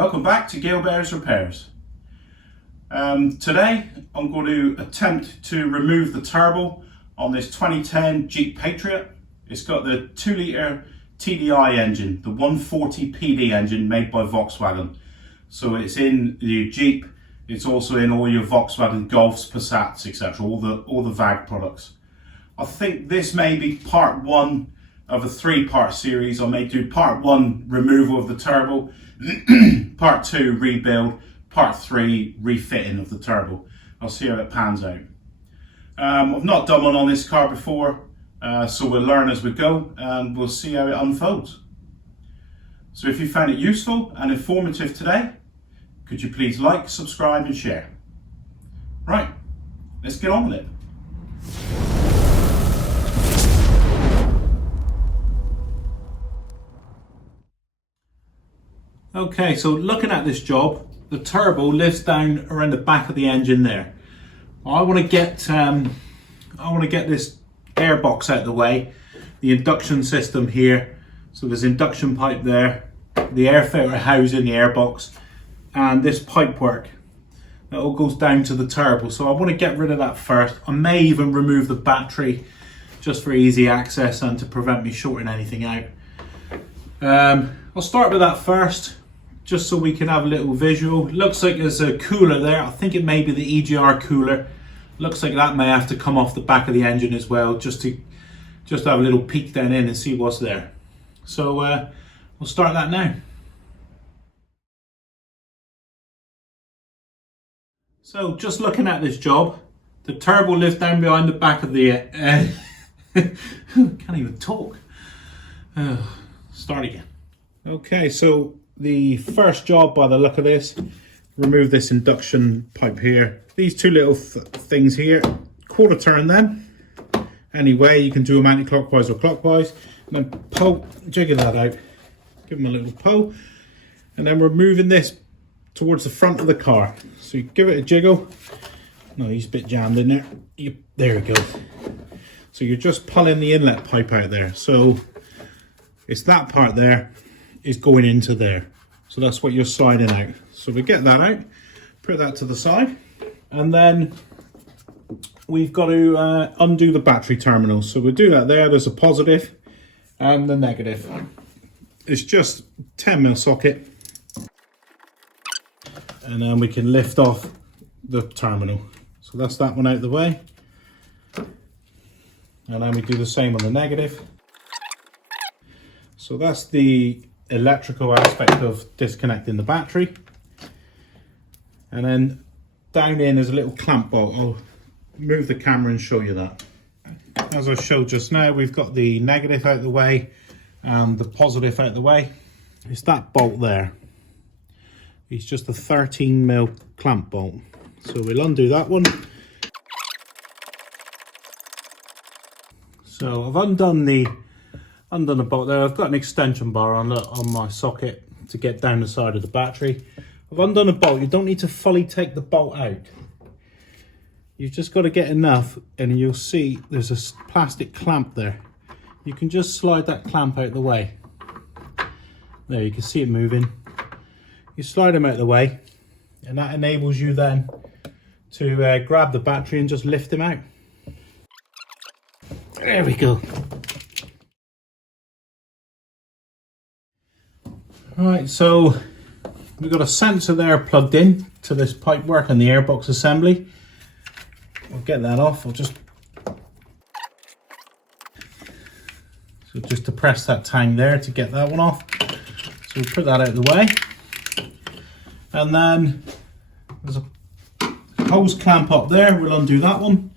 Welcome back to Gilbert's Repairs. Today I'm going to attempt to remove the turbo on this 2010 Jeep Patriot. It's got the 2 litre TDI engine, the 140 PD engine made by Volkswagen. So it's in the Jeep, it's also in all your Volkswagen Golfs, Passats, etc. all the VAG products. I think this may be part one of a 3-part series. I may do part 1 removal of the turbo, part 2 rebuild, part 3 refitting of the turbo. I'll see how it pans out. I've not done one on this car before, so we'll learn as we go and we'll see how it unfolds. So if you found it useful and informative today, could you please like, subscribe and share. Right, let's get on with it. Okay, so looking at this job, the turbo lives down around the back of the engine there. I want to get this air box out of the way, the induction system here. So there's induction pipe there, the air filter housing the air box, and this pipe work that all goes down to the turbo. So I want to get rid of that first. I may even remove the battery just for easy access and to prevent me shorting anything out. I'll start with that first, just so we can have a little visual. Looks like there's a cooler there. I think it may be the EGR cooler. Looks like that may have to come off the back of the engine as well, just to have a little peek down in and see what's there. So we'll start that now. So just looking at this job, the turbo lives down behind the back of the can't even talk. Start again. Okay, so the first job by the look of this, remove this induction pipe here. These two little things here, quarter turn them. Anyway, you can do them anti-clockwise or clockwise. And then pull, jiggle that out. Give them a little pull. And then we're moving this towards the front of the car. So you give it a jiggle. No, he's a bit jammed in there. There we go. So you're just pulling the inlet pipe out there. So it's that part there is going into there. So that's what you're sliding out. So we get that out, put that to the side, and then we've got to undo the battery terminal. So we do that there. There's a positive and the negative. It's just 10mm socket, and then we can lift off the terminal. So that's that one out of the way, and then we do the same on the negative. So that's the electrical aspect of disconnecting the battery. And then down in is a little clamp bolt. I'll move the camera and show you that. As I showed just now, we've got the negative out the way and the positive out the way. It's that bolt there. It's just a 13mm clamp bolt. So we'll undo that one. So I've undone the bolt there. I've got an extension bar on my socket to get down the side of the battery. I've undone a bolt. You don't need to fully take the bolt out. You've just got to get enough, and you'll see there's a plastic clamp there. You can just slide that clamp out of the way. There, you can see it moving. You slide them out of the way, and that enables you then to grab the battery and just lift them out. There we go. Right, so we've got a sensor there plugged in to this pipework and the airbox assembly. We'll get that off. So just to press that tang there to get that one off. So we'll put that out of the way. And then there's a hose clamp up there. We'll undo that one.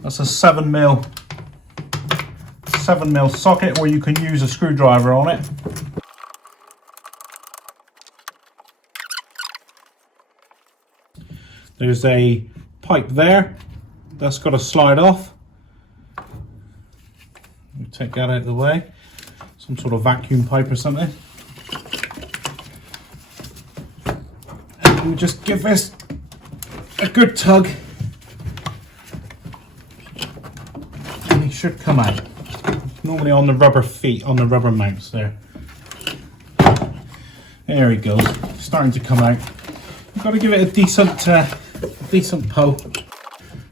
That's a 7mm socket, or you can use a screwdriver on it. There's a pipe there that's got to slide off. We'll take that out of the way. Some sort of vacuum pipe or something. And we'll just give this a good tug. And it should come out. Normally on the rubber feet, on the rubber mounts there. There he goes, starting to come out. I've got to give it a decent pull.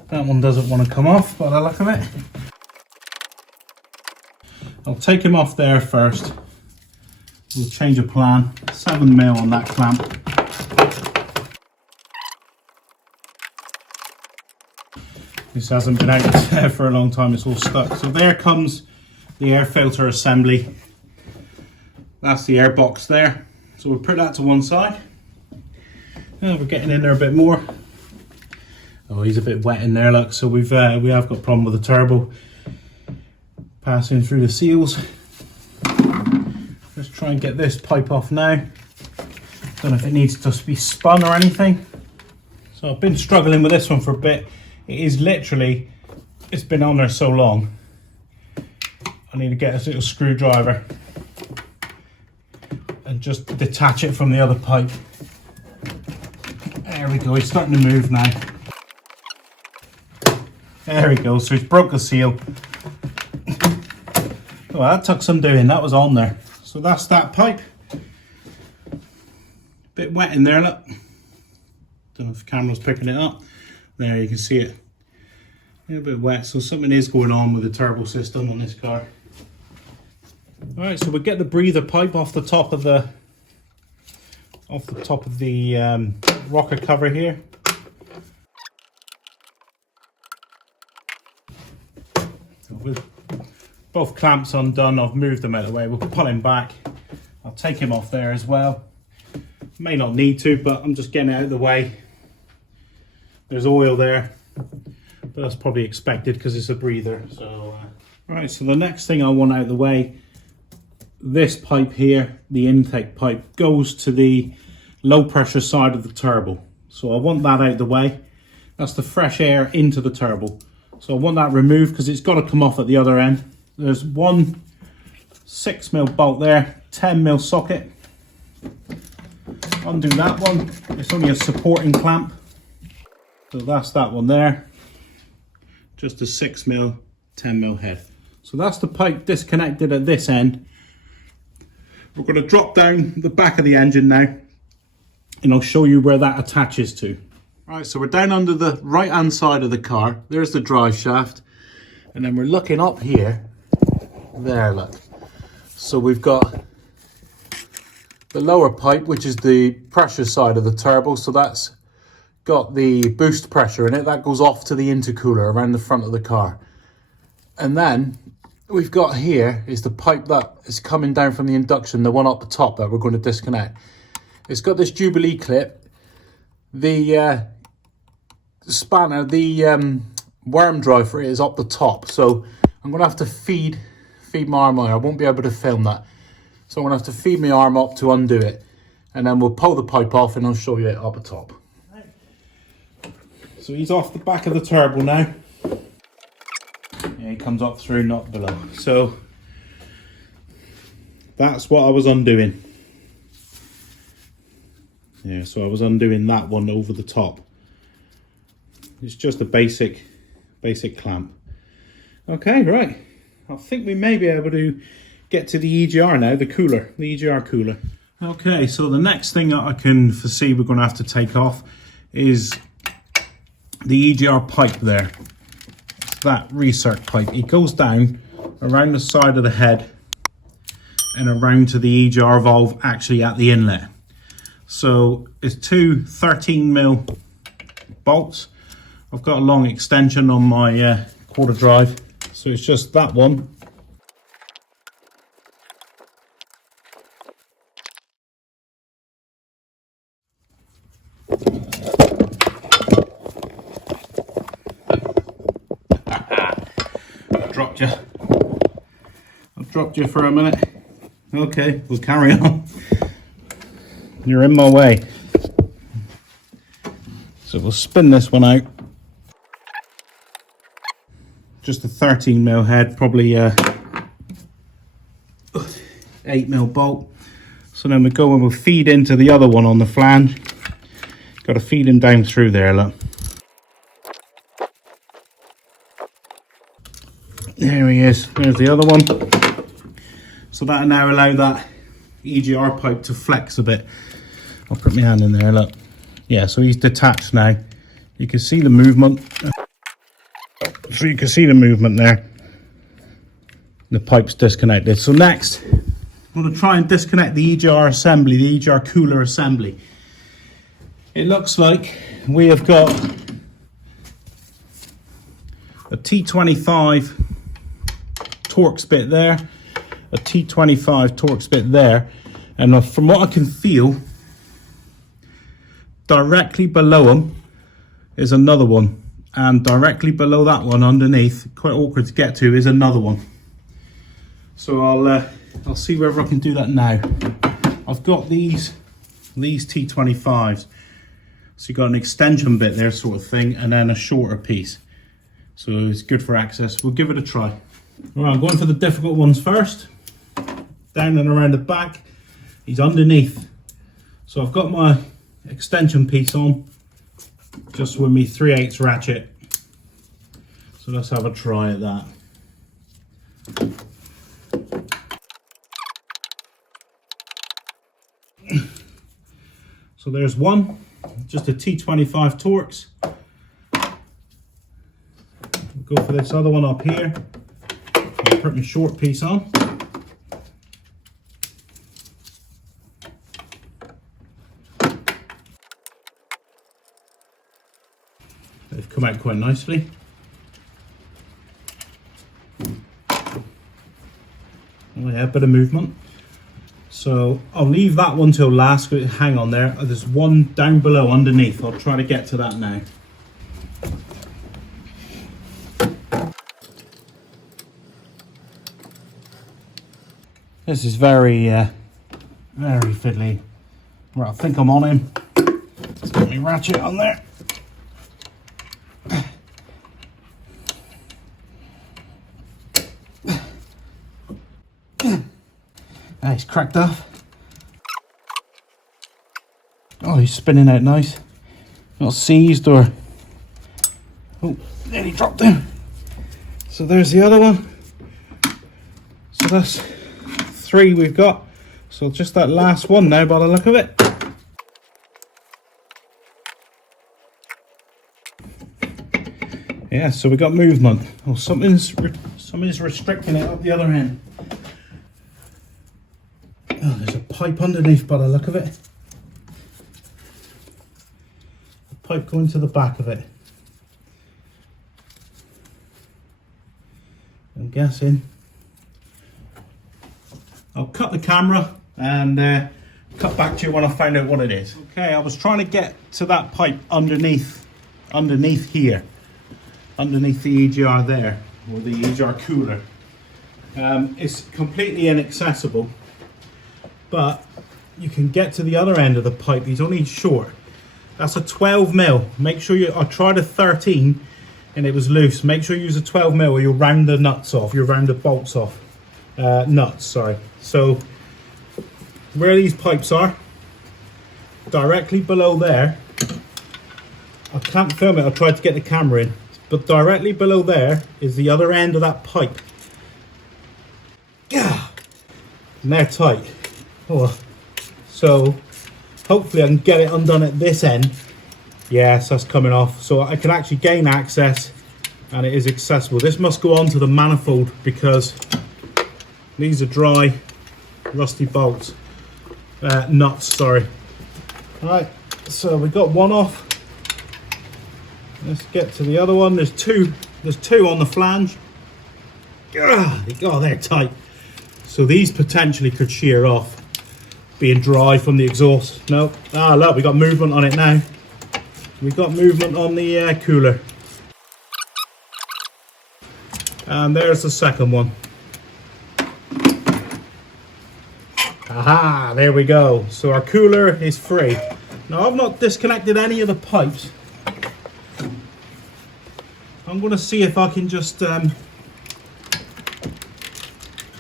That one doesn't want to come off by the look of it. I'll take him off there first. We'll change a plan. 7mm on that clamp. This hasn't been out for a long time, it's all stuck. So there comes the air filter assembly. That's the air box there. So we'll put that to one side. We're getting in there a bit more. Oh, he's a bit wet in there, look. So we have got a problem with the turbo passing through the seals. Let's try and get this pipe off now. Don't know if it needs to be spun or anything. So I've been struggling with this one for a bit. It is literally, it's been on there so long. I need to get this little screwdriver and just detach it from the other pipe. There we go, it's starting to move now. There we go, so it's broke the seal. Oh, that took some doing, that was on there. So that's that pipe. Bit wet in there, look. Don't know if the camera's picking it up. There, you can see it. A bit wet, so something is going on with the turbo system on this car. Alright, so we'll get the breather pipe off the top of the rocker cover here. So with both clamps undone, I've moved them out of the way. We'll pull him back. I'll take him off there as well. May not need to, but I'm just getting it out of the way. There's oil there, but that's probably expected because it's a breather. So, right, so the next thing I want out of the way, this pipe here, the intake pipe, goes to the low pressure side of the turbo. So I want that out of the way. That's the fresh air into the turbo. So I want that removed because it's got to come off at the other end. There's one 6mm bolt there, 10mm socket. Undo that one. It's only a supporting clamp. So that's that one there. Just a 6mm, 10mm head. So that's the pipe disconnected at this end. We're going to drop down the back of the engine now, and I'll show you where that attaches to. Right, so we're down under the right hand side of the car. There's the drive shaft, and then we're looking up here. There, look. So we've got the lower pipe, which is the pressure side of the turbo. So that's got the boost pressure in it. That goes off to the intercooler around the front of the car. And then we've got here is the pipe that is coming down from the induction, the one up the top that we're going to disconnect. It's got this Jubilee clip. The spanner, the worm drive for it is up the top. So I'm going to have to feed my arm on. I won't be able to film that. So I'm going to have to feed my arm up to undo it. And then we'll pull the pipe off and I'll show you it up the top. So he's off the back of the turbo now. Yeah, he comes up through, not below. So that's what I was undoing. Yeah, so I was undoing that one over the top. It's just a basic clamp. Okay, right. I think we may be able to get to the EGR now, the EGR cooler. Okay, so the next thing that I can foresee we're going to have to take off is the EGR pipe there. It's that recirc pipe. It goes down around the side of the head and around to the EGR valve actually at the inlet. So it's two 13mm bolts. I've got a long extension on my quarter drive, so it's just that one. I've dropped you for a minute. Okay, we'll carry on. You're in my way. So we'll spin this one out. Just a 13mm head, probably 8mm bolt. So then we go and we'll feed into the other one on the flange. Got to feed him down through there, look. There he is. There's the other one. So that'll now allow that EGR pipe to flex a bit. I'll put my hand in there, look. Yeah, so he's detached now. You can see the movement. So you can see the movement there. The pipe's disconnected. So next, I'm going to try and disconnect the EGR assembly, the EGR cooler assembly. It looks like we have got a T25 Torx bit there, a T25 Torx bit there, and from what I can feel, directly below them is another one, and directly below that one underneath, quite awkward to get to, is another one. So I'll see whether I can do that now. I've got these T25s, so you've got an extension bit there sort of thing, and then a shorter piece, so it's good for access. We'll give it a try. All right, I'm going for the difficult ones first. Down and around the back, he's underneath. So I've got my extension piece on, just with me 3/8 ratchet. So let's have a try at that. So there's one, just a T25 Torx. We'll go for this other one up here. I'll put my short piece on. They've come out quite nicely. Oh yeah, a bit of movement. So I'll leave that one till last. Hang on there. There's one down below underneath. I'll try to get to that now. This is very fiddly. Right, I think I'm on him. Let's get my ratchet on there. He's cracked off. Oh, he's spinning out nice. Not seized or... Oh, nearly dropped him. So there's the other one. So that's 3 we've got. So just that last one now by the look of it. Yeah, so we got movement. Oh, something's restricting it up the other end. Oh, there's a pipe underneath by the look of it. A pipe going to the back of it. I'm guessing. I'll cut the camera and cut back to you when I find out what it is. Okay, I was trying to get to that pipe underneath here, underneath the EGR there, or the EGR cooler. It's completely inaccessible. But you can get to the other end of the pipe. He's only short. That's a 12mm. Make sure I tried a 13 and it was loose. Make sure you use a 12mm or you'll round the nuts off. You'll round the bolts off. Nuts, sorry. So where these pipes are, directly below there, I can't film it. I tried to get the camera in, but directly below there is the other end of that pipe. Yeah, and they're tight. Oh, so hopefully I can get it undone at this end. Yes, that's coming off. So I can actually gain access and it is accessible. This must go on to the manifold because these are dry, rusty bolts. Nuts, sorry. Right, so we got one off. Let's get to the other one. There's two on the flange. Oh, they're tight. So these potentially could shear off, being dry from the exhaust. No, look, we got movement on it now. We got movement on the cooler. And there's the second one. Aha, there we go. So our cooler is free. Now I've not disconnected any of the pipes. I'm going to see if I can just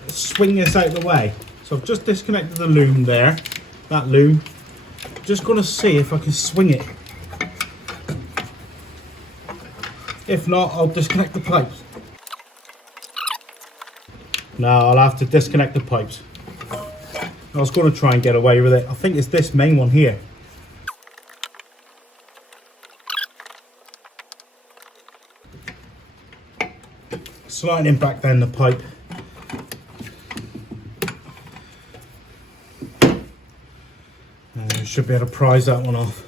swing this out of the way. So I've just disconnected the loom there, that loom. Just going to see if I can swing it. If not, I'll disconnect the pipes. No, I'll have to disconnect the pipes. I was going to try and get away with it. I think it's this main one here. Sliding back down the pipe. Should be able to prise that one off.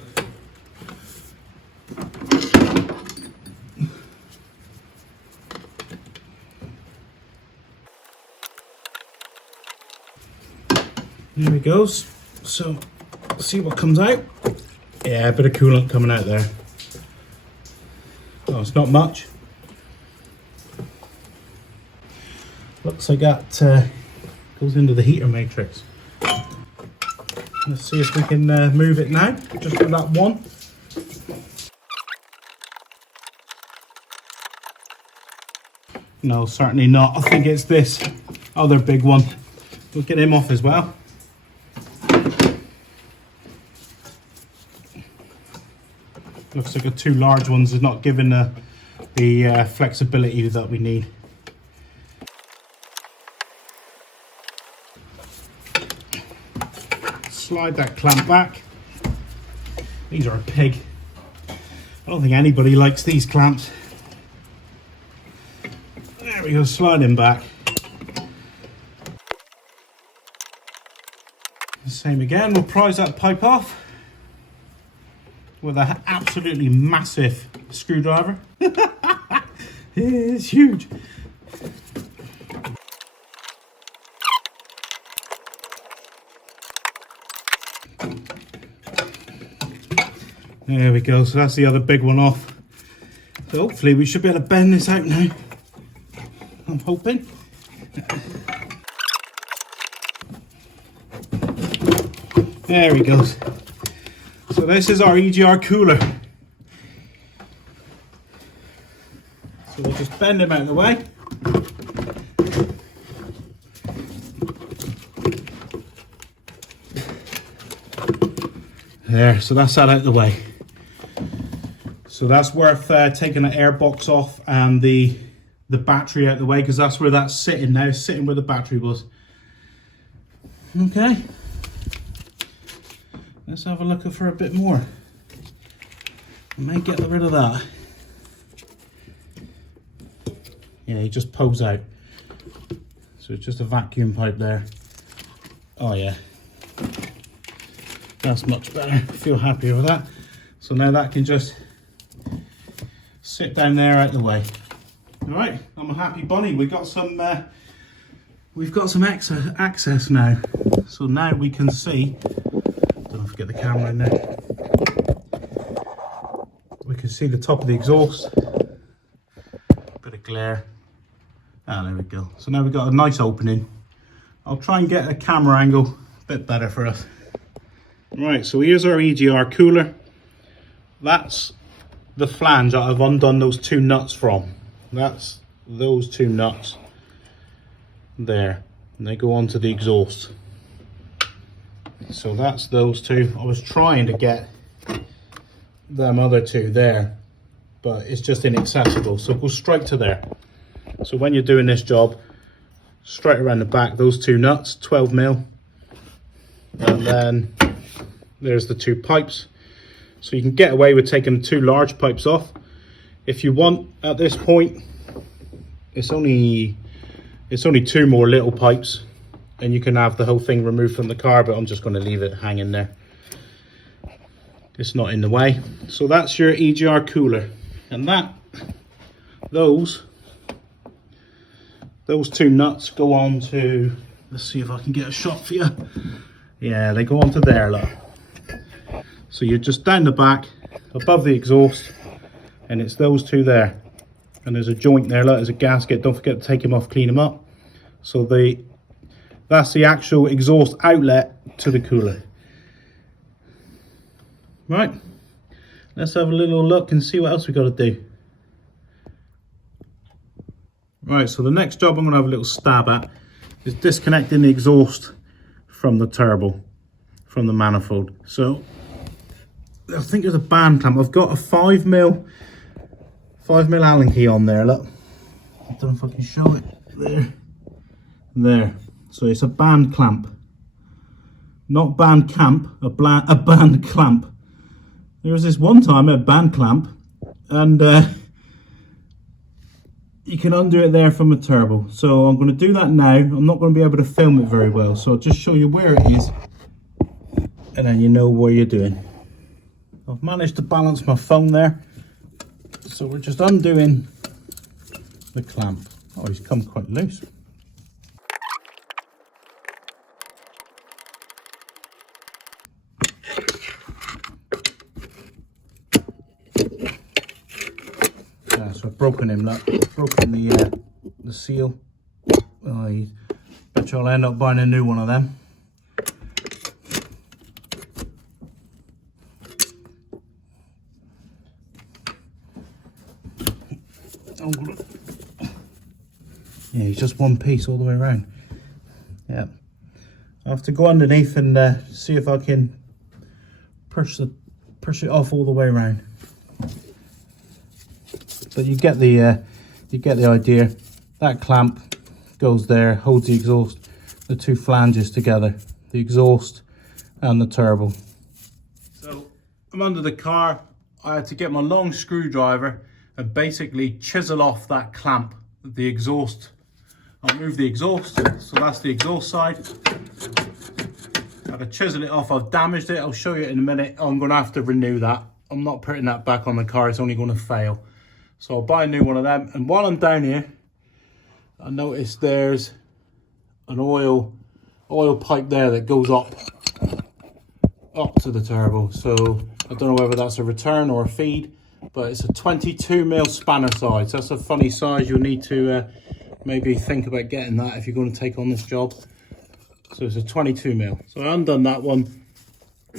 There it goes. So, see what comes out. Yeah, a bit of coolant coming out there. Oh, it's not much. Looks like that goes into the heater matrix. Let's see if we can move it now, just for that one. No, certainly not. I think it's this other big one. We'll get him off as well. Looks like the two large ones is not giving the flexibility that we need. Slide that clamp back. These are a pig. I don't think anybody likes these clamps. There we go, slide him back. Same again, we'll prise that pipe off with an absolutely massive screwdriver. It's huge. There we go, so that's the other big one off. So hopefully we should be able to bend this out now. I'm hoping. There he goes. So this is our EGR cooler. So we'll just bend him out of the way. There, so that's that out of the way. So that's worth taking the air box off and the battery out of the way, because that's where that's sitting now, sitting where the battery was. Okay. Let's have a look for a bit more. I may get rid of that. Yeah, he just pulls out. So it's just a vacuum pipe there. Oh yeah. That's much better. I feel happier with that. So now that can just sit down there out the way. All right, I'm a happy bunny. We've got some access now. So now we can see. Don't forget the camera in there. We can see the top of the exhaust. Bit of glare. Ah, there we go. So now we've got a nice opening. I'll try and get a camera angle a bit better for us. Right, so here's our EGR cooler. That's the flange that I've undone those two nuts from. That's those two nuts there, and they go onto the exhaust. So that's those two. I was trying to get them other two there, but it's just inaccessible, so go straight to there. So when you're doing this job, straight around the back, those two nuts, 12mm, and then there's the two pipes. So you can get away with taking the two large pipes off. If you want, at this point, it's only two more little pipes, and you can have the whole thing removed from the car, but I'm just going to leave it hanging there. It's not in the way. So that's your EGR cooler, and those two nuts go on to, let's see if I can get a shot for you. Yeah, they go on to there, look. So you're just down the back, above the exhaust, and it's those two there. And there's a joint there, look, there's a gasket. Don't forget to take them off, clean them up. So that's the actual exhaust outlet to the cooler. Right, let's have a little look and see what else we got to do. Right, so the next job I'm going to have a little stab at is disconnecting the exhaust from the turbo, from the manifold. So I think there's a band clamp. I've got a 5mm Allen key on there, look. I don't know if I can show it. There. So it's a band clamp. not band camp, a band clamp. There was this one time a band clamp, and you can undo it there from a turbo. So I'm going to do that now. I'm not going to be able to film it very well, so I'll just show you where it is, and then you know what you're doing. I've managed to balance my phone there, so we're just undoing the clamp. Oh, he's come quite loose. So I've broken him, broken the seal. Oh, I bet you I'll end up buying a new one of them. Yeah, he's just one piece all the way around. Yeah, I have to go underneath and see if I can push it off all the way around. But you get the idea. That clamp goes there, holds the exhaust, the two flanges together, the exhaust and the turbo. So I'm under the car. I had to get my long screwdriver and basically chisel off that clamp, the exhaust. I'll move the exhaust, so that's the exhaust side. I had to chisel it off. I've damaged it. I'll show you in a minute. I'm going to have to renew that. I'm not putting that back on the car. It's only going to fail. So I'll buy a new one of them. And while I'm down here, I noticed there's an oil pipe there that goes up to the turbo. So I don't know whether that's a return or a feed, but it's a 22mm spanner size. That's a funny size. You'll need to maybe think about getting that if you're going to take on this job. So it's a 22mm. So I undone that one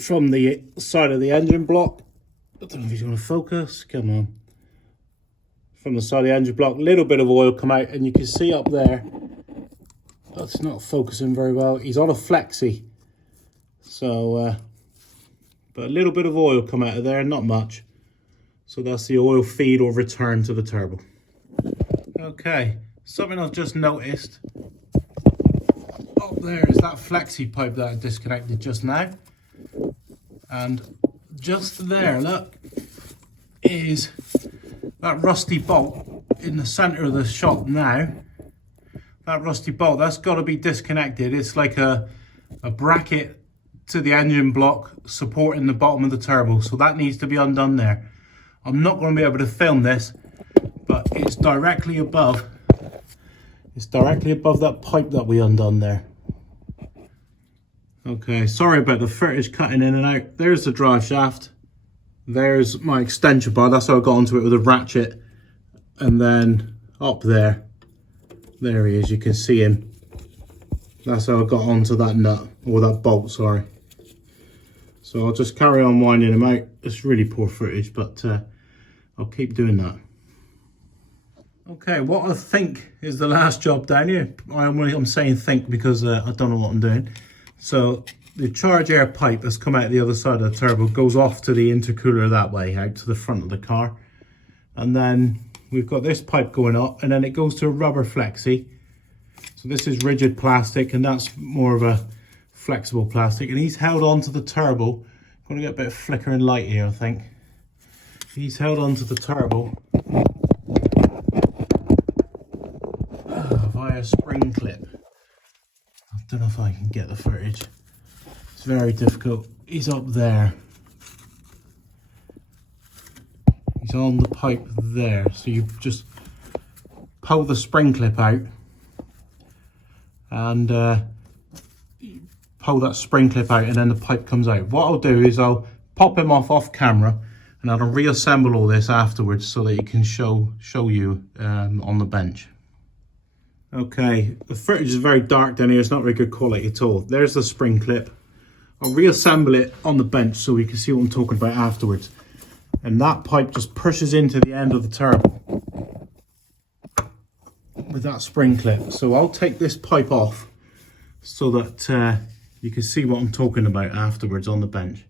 from the side of the engine block. I don't know if he's going to focus. Come on. From the side of the engine block, a little bit of oil come out, and you can see up there, that's not focusing very well. He's on a flexi. So, but a little bit of oil come out of there, not much. So that's the oil feed or return to the turbo. Okay, something I've just noticed. Up there is that flexi pipe that I disconnected just now. And just there, look, is that rusty bolt in the center of the shop now. That rusty bolt, that's got to be disconnected. It's like a bracket to the engine block supporting the bottom of the turbo. So that needs to be undone there. I'm not going to be able to film this, but it's directly above. It's directly above that pipe that we undone there. Okay, sorry about the footage cutting in and out. There's the drive shaft. There's my extension bar. That's how I got onto it with a ratchet. And then up there he is. You can see him. That's how I got onto that nut, or that bolt, sorry. So I'll just carry on winding him out. It's really poor footage, but I'll keep doing that. Okay, what I think is the last job down here. I'm saying think because I don't know what I'm doing. So the charge air pipe that's come out the other side of the turbo goes off to the intercooler that way, out to the front of the car. And then we've got this pipe going up, and then it goes to a rubber flexi. So this is rigid plastic, and that's more of a flexible plastic. And he's held onto the turbo. I'm going to get a bit of flickering light here, I think. He's held onto the turbo via a spring clip. I don't know if I can get the footage. It's very difficult. He's up there. He's on the pipe there. So you just pull the spring clip out and pull that spring clip out, and then the pipe comes out. What I'll do is I'll pop him off camera, and I'll reassemble all this afterwards so that you can show you on the bench. Okay, the footage is very dark down here. It's not very good quality at all. There's the spring clip. I'll reassemble it on the bench so we can see what I'm talking about afterwards. And that pipe just pushes into the end of the turbo with that spring clip. So I'll take this pipe off so that you can see what I'm talking about afterwards on the bench.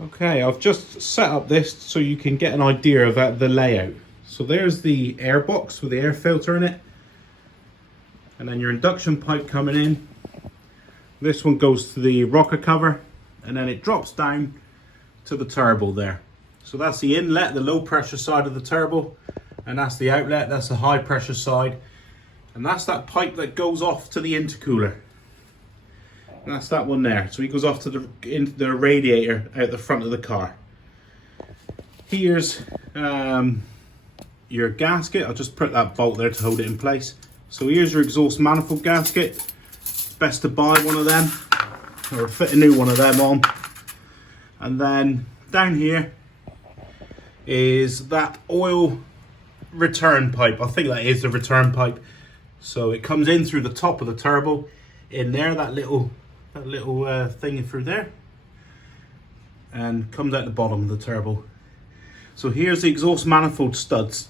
Okay, I've just set up this so you can get an idea of the layout. So there's the air box with the air filter in it, and then your induction pipe coming in, This one goes to the rocker cover, and then it drops down to the turbo there. So that's the inlet, the low pressure side of the turbo, and that's the outlet, that's the high pressure side, and that's that pipe that goes off to the intercooler. And that's that one there. So he goes off to the radiator out the front of the car. Here's your gasket. I'll just put that bolt there to hold it in place. So here's your exhaust manifold gasket. Best to buy one of them or fit a new one of them on. And then down here is that oil return pipe. I think that is the return pipe. So it comes in through the top of the turbo in there, that little thing through there, and comes out the bottom of the turbo. So here's the exhaust manifold studs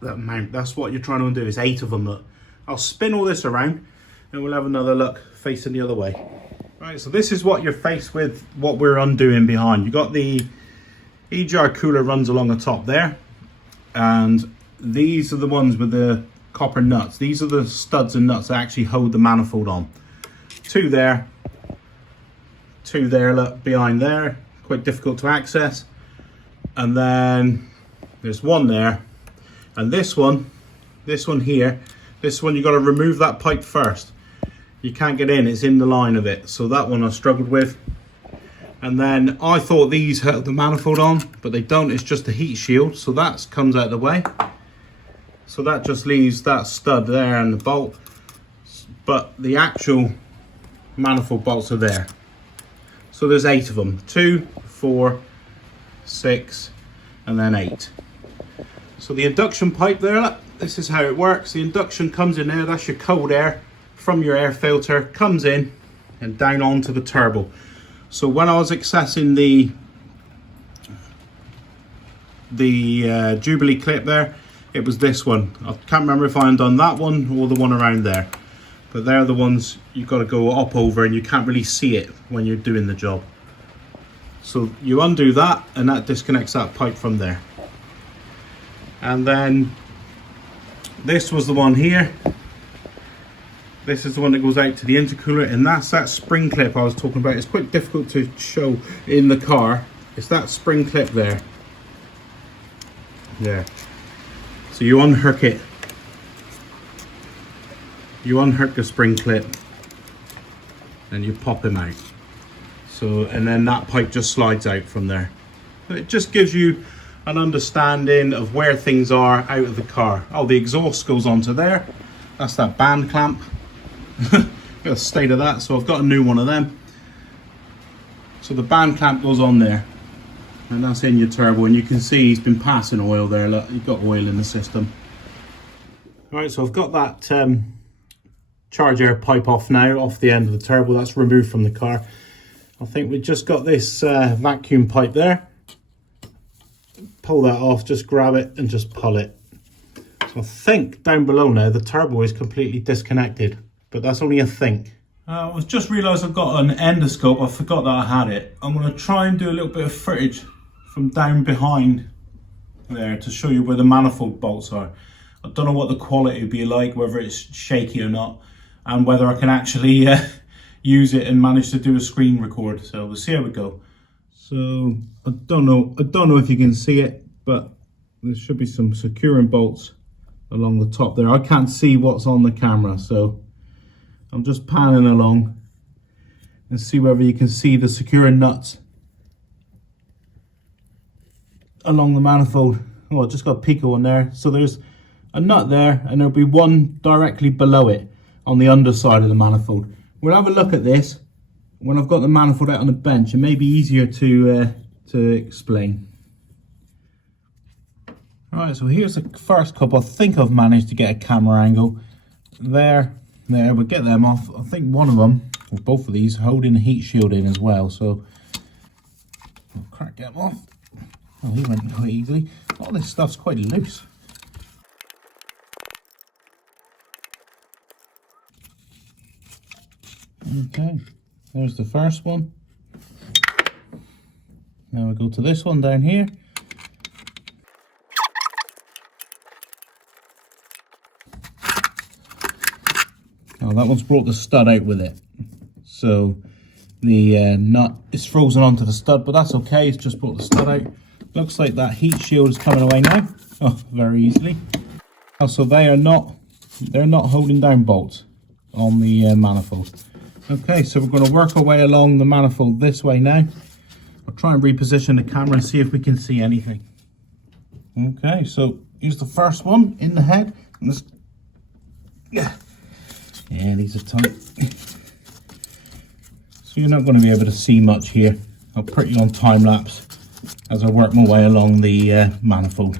that mount. That's what you're trying to undo. It's 8 of them. Look, I'll spin all this around and we'll have another look facing the other way. Right, so this is what you're faced with, what we're undoing behind. You got the EGR cooler runs along the top there, and these are the ones with the copper nuts. These are the studs and nuts that actually hold the manifold on. Two there, look, behind there, quite difficult to access. And then there's one there, and this one here, this one you got to remove that pipe first. You can't get in, it's in the line of it. So that one I struggled with. And then I thought these held the manifold on, but they don't. It's just a heat shield, so that comes out of the way. So that just leaves that stud there and the bolt, but the actual manifold bolts are there. So there's 8 of them, 2, 4, 6, and then 8. So the induction pipe there, look, this is how it works. The induction comes in there, that's your cold air from your air filter, comes in and down onto the turbo. So when I was accessing the Jubilee clip there, it was this one. I can't remember if I undone that one or the one around there, but they're the ones you've got to go up over, and you can't really see it when you're doing the job. So you undo that, and that disconnects that pipe from there. And then this was the one here. This is the one that goes out to the intercooler, and that's that spring clip I was talking about. It's quite difficult to show in the car. It's that spring clip there. There. So you unhook it. You unhook the spring clip and you pop him out. So, and then that pipe just slides out from there. It just gives you an understanding of where things are out of the car. Oh, the exhaust goes onto there. That's that band clamp. Got a state of that, so I've got a new one of them. So the band clamp goes on there, and that's in your turbo, and you can see he's been passing oil there. Look, you've got oil in the system. Right, so I've got that charge air pipe off now, off the end of the turbo. That's removed from the car. I think we've just got this vacuum pipe there. Pull that off, just grab it and just pull it. So I think down below now the turbo is completely disconnected, but that's only a think. I've just realised I've got an endoscope. I forgot that I had it. I'm going to try and do a little bit of footage from down behind there to show you where the manifold bolts are. I don't know what the quality would be like, whether it's shaky or not, and whether I can actually use it and manage to do a screen record. So we'll see how we go. So I don't know if you can see it, but there should be some securing bolts along the top there. I can't see what's on the camera, so I'm just panning along and see whether you can see the securing nuts along the manifold. Oh, I just got a pico on there. So there's a nut there, and there'll be one directly below it on the underside of the manifold. We'll have a look at this when I've got the manifold out on the bench. It may be easier to explain. Alright, so here's the first couple. I think I've managed to get a camera angle. There, we'll get them off. I think one of them, or both of these, holding the heat shield in as well. So I'll crack them off. Oh, he went quite easily. All this stuff's quite loose. Okay, there's the first one. Now we go to this one down here. Oh, that one's brought the stud out with it. So the nut is frozen onto the stud, but that's okay. It's just brought the stud out. Looks like that heat shield is coming away now. Oh, very easily. Oh, so they're not holding down bolts on the manifold. Okay, so we're going to work our way along the manifold this way now. I'll try and reposition the camera and see if we can see anything. Okay, so here's the first one in the head. And this, yeah, these are tight. So you're not going to be able to see much here. I'll put you on time lapse as I work my way along the manifold.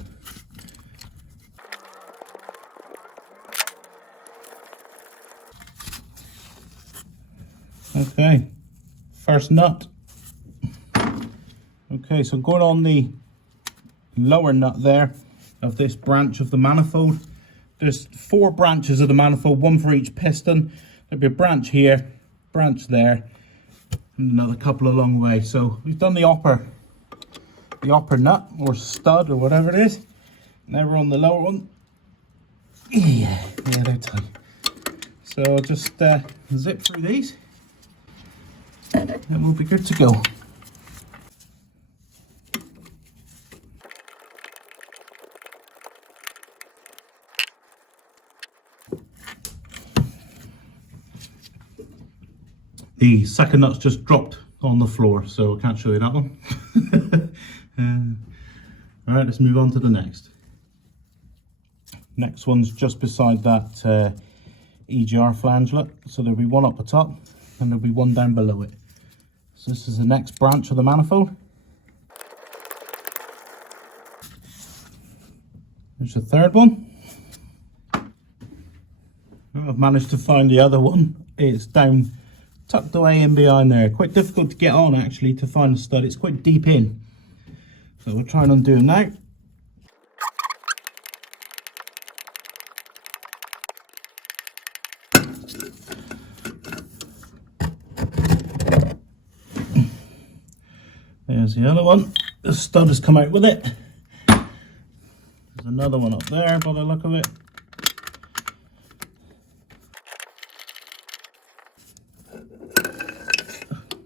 Okay, first nut. Okay, so going on the lower nut there of this branch of the manifold. There's 4 branches of the manifold, 1 for each piston. There'll be a branch here, branch there, and another couple along the way. So we've done the upper nut or stud or whatever it is. Now we're on the lower one. Yeah, they're tight. So I'll just zip through these and we'll be good to go. The second nut's just dropped on the floor, so I can't show you that one. All right, let's move on to the next. Next one's just beside that EGR flangelet. So there'll be one up the top and there'll be one down below it. So this is the next branch of the manifold. There's the third one. I've managed to find the other one. It's down tucked away in behind there. Quite difficult to get on actually to find the stud. It's quite deep in. So we'll try and undo it now. There's the other one. The stud has come out with it. There's another one up there by the look of it.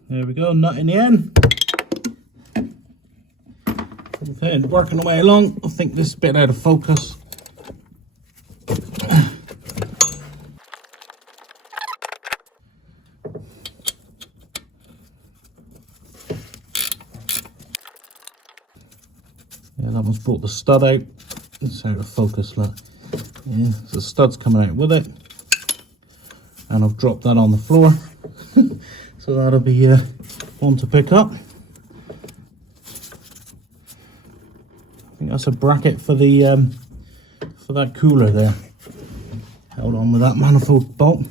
There we go, nut in the end. Okay, working our way along. I think this is a bit out of focus. Yeah, that one's brought the stud out. It's out of focus, look. Yeah, so the stud's coming out with it. And I've dropped that on the floor. So that'll be one to pick up. I think that's a bracket for the for that cooler there. Held on with that manifold bolt.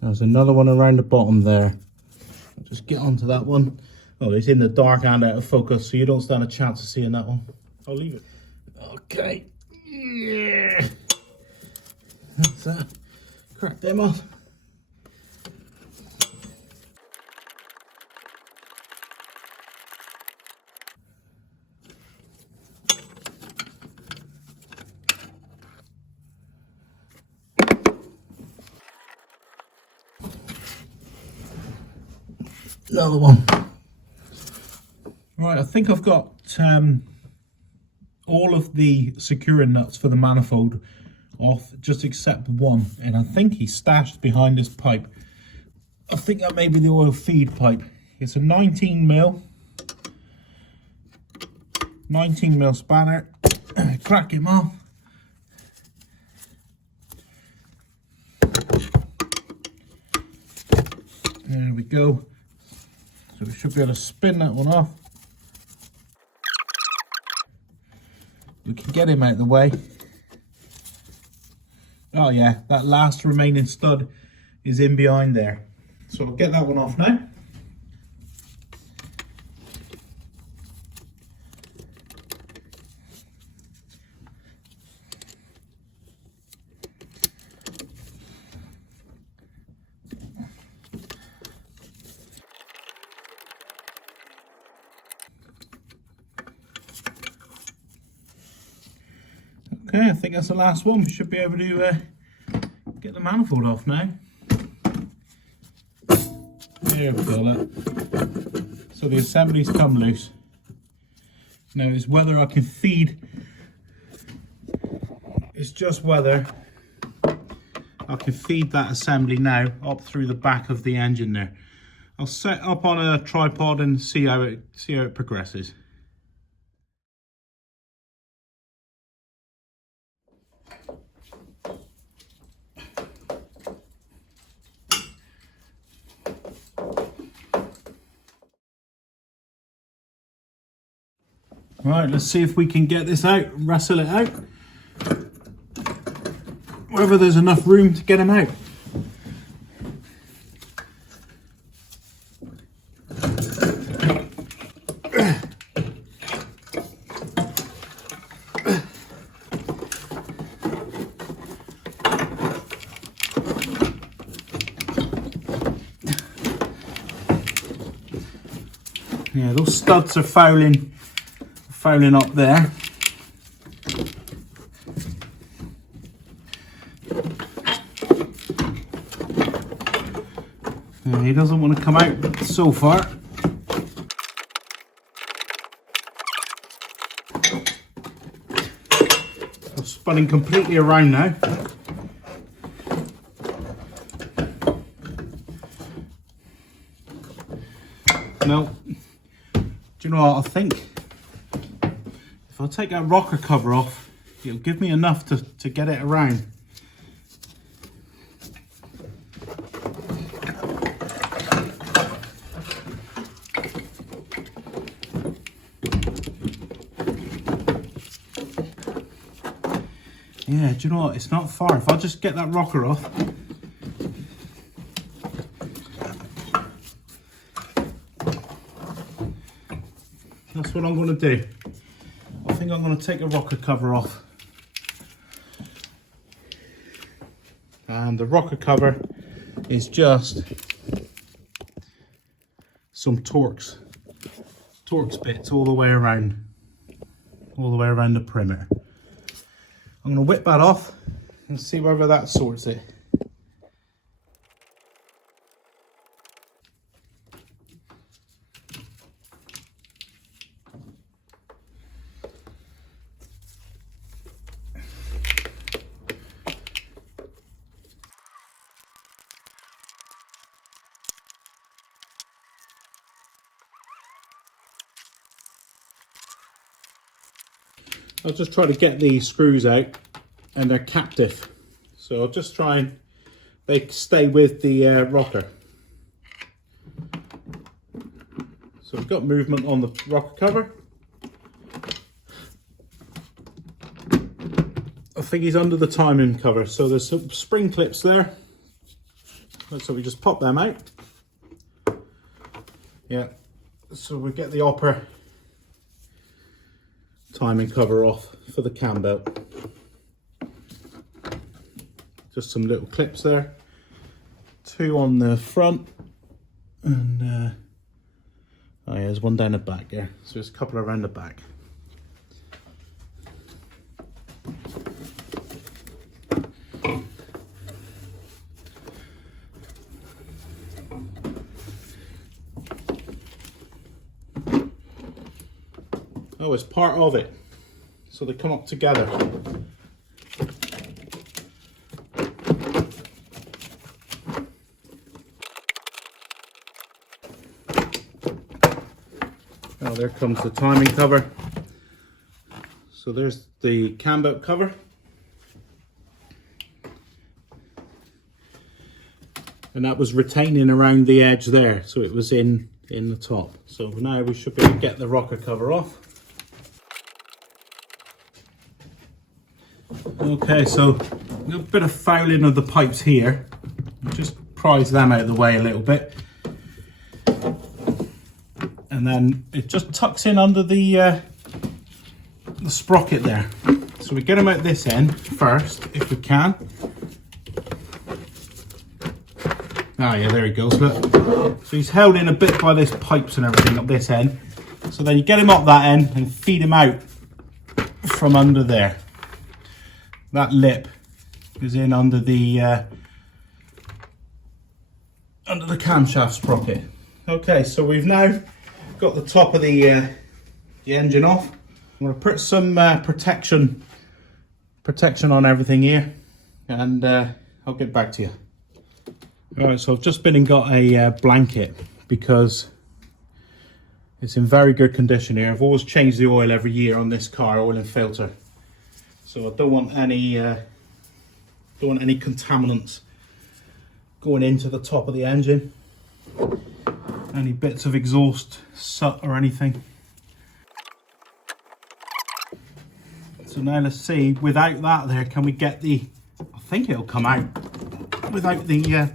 There's another one around the bottom there. I'll just get onto that one. Oh, it's in the dark and out of focus, so you don't stand a chance of seeing that one. I'll leave it. Okay. Yeah. That's that. Crack them off. Another one. Right, I think I've got all of the securing nuts for the manifold off, just except one, and I think he's stashed behind this pipe. I think that may be the oil feed pipe. It's a 19mm spanner. Crack him off. There we go. So we should be able to spin that one off. We can get him out of the way. Oh yeah, that last remaining stud is in behind there. So I'll get that one off now. Okay, I think that's the last one. We should be able to get the manifold off now. There we go, look. So the assemblies come loose. Now it's whether I can feed, it's just whether I can feed that assembly now up through the back of the engine there. I'll set up on a tripod and see how it progresses. Right, let's see if we can get this out, wrestle it out. Whether there's enough room to get them out. Yeah, those studs are fouling up there. And he doesn't want to come out so far. I'm spinning completely around now. No. Do you know what I think? If I take that rocker cover off, it'll give me enough to get it around. Yeah, do you know what? It's not far. If I just get that rocker off. That's what I'm going to do. I think I'm going to take the rocker cover off. And the rocker cover is just some Torx bits all the way around the perimeter. I'm going to whip that off and see whether that sorts it. I'll just try to get these screws out, and they're captive, so I'll just try and they stay with the rocker. So we've got movement on the rocker cover. I think he's under the timing cover, so there's some spring clips there, so we just pop them out. Yeah, so we get the upper timing cover off for the cam belt. Just some little clips there, two on the front, and oh yeah, there's one down the back there, so there's a couple around the back. Oh, it's part of it, so they come up together. Oh, there comes the timing cover. So there's the cam belt cover. And that was retaining around the edge there, so it was in the top. So now we should be able to get the rocker cover off. Okay, so a little bit of fouling of the pipes here. Just prise them out of the way a little bit. And then it just tucks in under the sprocket there. So we get them out this end first, if we can. Oh yeah, there he goes, look. So he's held in a bit by these pipes and everything up this end. So then you get him up that end and feed him out from under there. That lip is in under the under the camshaft sprocket. Okay, so we've now got the top of the engine off. I'm going to put some protection on everything here, and I'll get back to you. Alright, so I've just been and got a blanket because it's in very good condition here. I've always changed the oil every year on this car, oil and filter. So I don't want any contaminants going into the top of the engine. Any bits of exhaust, soot or anything. So now let's see, without that there, can we get the, I think it'll come out without the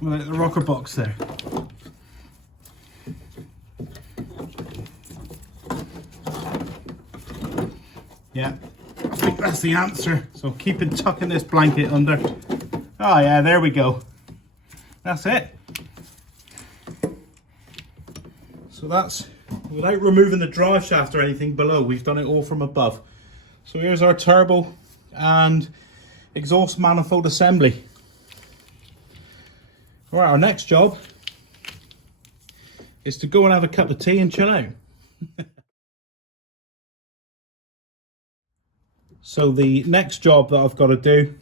rocker box there. Yeah, I think that's the answer. So tucking this blanket under. Oh yeah, there we go. That's it. So that's without removing the drive shaft or anything below. We've done it all from above. So here's our turbo and exhaust manifold assembly. All right, our next job is to go and have a cup of tea and chill out. So the next job that I've got to do,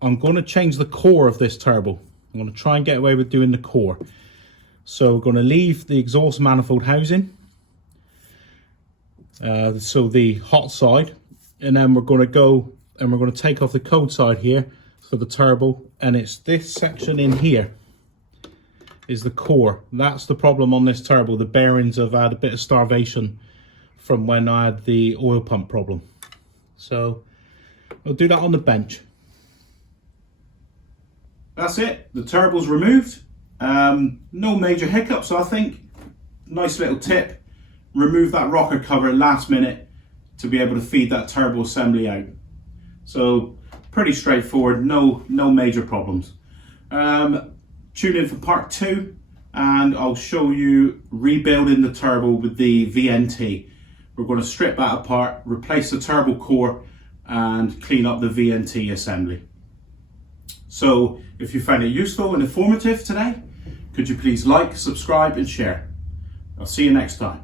I'm going to change the core of this turbo. I'm going to try and get away with doing the core. So we're going to leave the exhaust manifold housing, so the hot side, and then we're going to go and we're going to take off the cold side here for the turbo, and it's this section in here is the core. That's the problem on this turbo. The bearings have had a bit of starvation from when I had the oil pump problem. So I'll do that on the bench. That's it, the turbo's removed. No major hiccups, I think. Nice little tip. Remove that rocker cover last minute to be able to feed that turbo assembly out. So pretty straightforward, no major problems. Tune in for part 2 and I'll show you rebuilding the turbo with the VNT. We're going to strip that apart, replace the turbo core and clean up the VNT assembly. So if you found it useful and informative today, could you please like, subscribe and share. I'll see you next time.